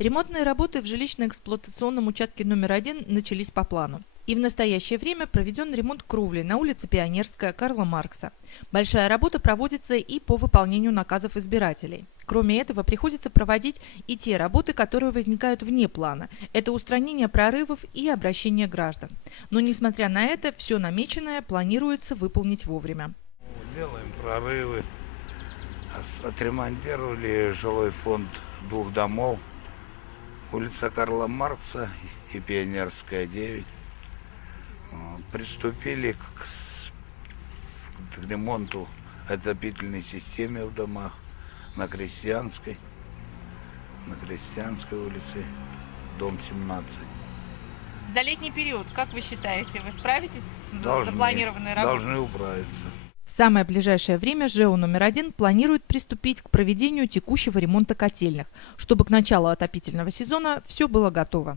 Ремонтные работы в жилищно-эксплуатационном участке номер один начались по плану. И в настоящее время проведен ремонт кровли на улице Пионерская Карла Маркса. Большая работа проводится и по выполнению наказов избирателей. Кроме этого, приходится проводить и те работы, которые возникают вне плана. Это устранение прорывов и обращение граждан. Но, несмотря на это, все намеченное планируется выполнить вовремя. Делаем прорывы. Отремонтировали жилой фонд двух домов. Улица Карла Маркса и Пионерская 9. Вот. Приступили к, к ремонту отопительной системы в домах на Крестьянской, на Крестьянской улице, дом 17. За летний период, как вы считаете, вы справитесь с Должны, запланированной работой? должны управиться. В самое ближайшее время ЖЭУ номер один планирует приступить к проведению текущего ремонта котельных, чтобы к началу отопительного сезона все было готово.